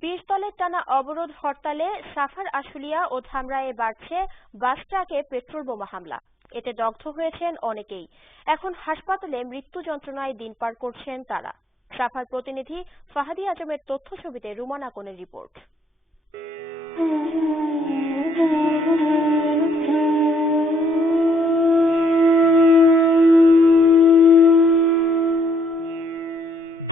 ২০ দলের টানা অবরোধ হরতালে সাভার আশুলিয়া ও ধামরাইয়ে বাড়ছে বাস ট্রাকে পেট্রোল বোমা হামলা। এতে দগ্ধ হয়েছেন অনেকেই। এখন হাসপাতালে মৃত্যু যন্ত্রণায় দিন পার করছেন তারা। সাভার প্রতিনিধি ফাহাদি আজমের তথ্য ছবিতে রুমান আকনের রিপোর্ট।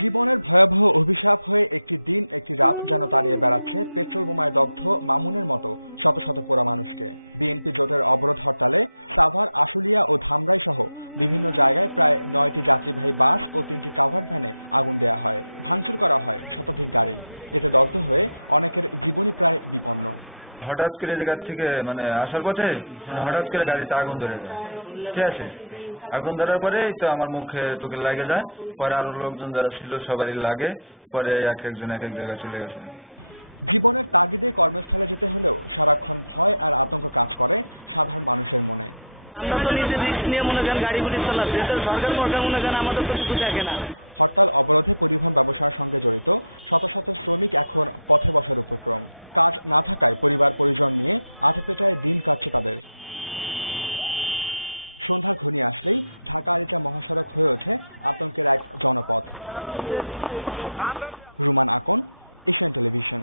জীবনের ভয়াবহ অভিশাপ হয়ে একটি দিন একটি রাত যেন তাড়িয়ে বেড়াচ্ছে পেট্রোল বোমায় দগ্ধ মামুনের মতো শত শত পোড়া মানুষকে। বিএনপি জোটের অবরোধ হরতালে সাভার, আশুলিয়া ও ধামরাই সহ বিভিন্ন জায়গায় প্রায় ৯টি যাত্রীবাহী বাস ও ৩টি কাভার্ড ভ্যানে আগুন দেয়া হয়, ভাঙচুর করা হয় শতাধিক গাড়ি। এতে দগ্ধ হয়ে অনেকের জীবনই প্রায় বিপন্ন। হঠাৎ করে জায়গা থেকে আসার পথে হঠাৎ করে গাড়িতে আগুন ধরে যায়। ঠিক আছে, আগুন ধরার পরে তো আমার মুখে টুকে লাগে যায়, পরে আরো লোকজন যারা ছিল সবারই লাগে, পরে এক একজন এক এক জায়গায় চলে গেছে। জীবনের তাগিদে কর্মস্থলে যেতে হলেও সারাক্ষণ ভয় আর আতঙ্ক কাজ করে সাধারণ মানুষের মনে। হরতাল অবরোধে পরিবহন ব্যবসার সঙ্গে জড়িত শত শত শ্রমিক এখন পথে বসার উপক্রম। কাজ না থাকায় পরিবার পরিজন নিয়ে আধপেটায় দিন কাটছে তাদের। সন্ধ্যা ঘনিয়ে আসলেই ঢাকা আরিচা মহাসড়ক হয়ে ওঠে আতঙ্কের এক জনপথ। Ruman Akon, Asian television.